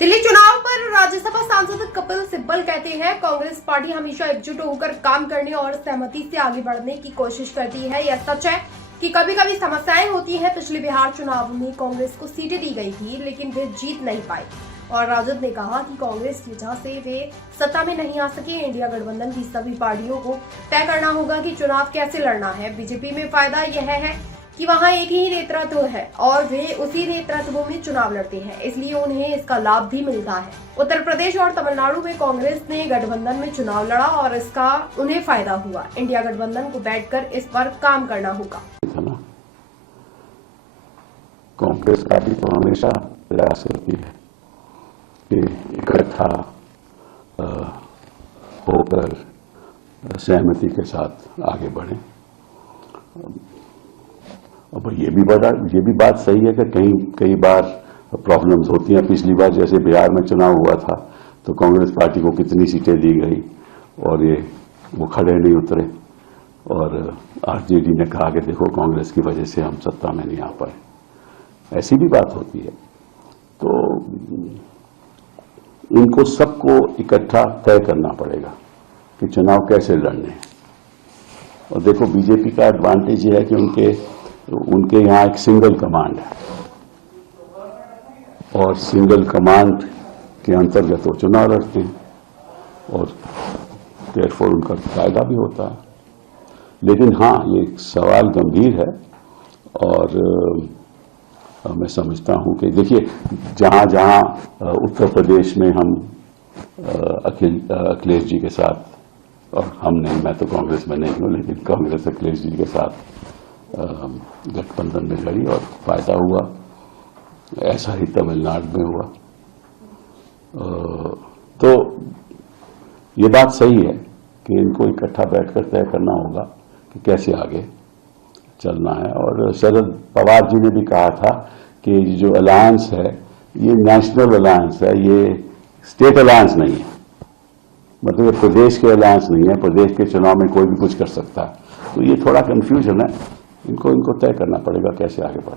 दिल्ली चुनाव पर राज्यसभा सांसद कपिल सिब्बल कहते हैं, कांग्रेस पार्टी हमेशा एकजुट होकर काम करने और सहमति से आगे बढ़ने की कोशिश करती है। यह सच है कि कभी कभी समस्याएं होती हैं। पिछले बिहार चुनाव में कांग्रेस को सीटें दी गई थी, लेकिन वे जीत नहीं पाई और राजद ने कहा कि कांग्रेस की वजह से वे सत्ता में नहीं आ सके। इंडिया गठबंधन की सभी पार्टियों को तय करना होगा कि चुनाव कैसे लड़ना है। बीजेपी में फायदा यह है कि वहां एक ही नेतृत्व है और वे उसी नेतृत्व में चुनाव लड़ते हैं, इसलिए उन्हें इसका लाभ भी मिलता है। उत्तर प्रदेश और तमिलनाडु में कांग्रेस ने गठबंधन में चुनाव लड़ा और इसका उन्हें फायदा हुआ। इंडिया गठबंधन को बैठकर इस पर काम करना होगा। कांग्रेस पार्टी तो हमेशा प्रयास करती है कि इकट्ठा होकर सहमति के साथ आगे बढ़े। और ये भी बात सही है कि कई बार प्रॉब्लम्स होती हैं। पिछली बार जैसे बिहार में चुनाव हुआ था तो कांग्रेस पार्टी को कितनी सीटें दी गई और वो खड़े नहीं उतरे और आरजेडी ने कहा कि देखो कांग्रेस की वजह से हम सत्ता में नहीं आ पाए। ऐसी भी बात होती है। तो इनको सबको इकट्ठा तय करना पड़ेगा कि चुनाव कैसे लड़ने हैं। और देखो बीजेपी का एडवांटेज ये है कि उनके यहाँ एक सिंगल कमांड है और सिंगल कमांड के अंतर्गत वो चुनाव लड़ते हैं और देयरफॉर उनका फायदा भी होता है। लेकिन हाँ, ये सवाल गंभीर है और मैं समझता हूँ कि देखिए जहाँ जहाँ उत्तर प्रदेश में हम अखिलेश जी के साथ, और हम नहीं, मैं तो कांग्रेस में नहीं हूँ, लेकिन कांग्रेस अखिलेश जी के साथ गठबंधन में लड़ी और फायदा हुआ। ऐसा ही तमिलनाडु में हुआ। तो ये बात सही है कि इनको इकट्ठा बैठकर तय करना होगा कि कैसे आगे चलना है। और शरद पवार जी ने भी कहा था कि जो अलायंस है ये नेशनल अलायंस है, ये स्टेट अलायंस नहीं है। मतलब ये प्रदेश के अलायंस नहीं है, प्रदेश के चुनाव में कोई भी कुछ कर सकता है। तो ये थोड़ा कंफ्यूजन है, इनको तय करना पड़ेगा कैसे आगे बढ़े।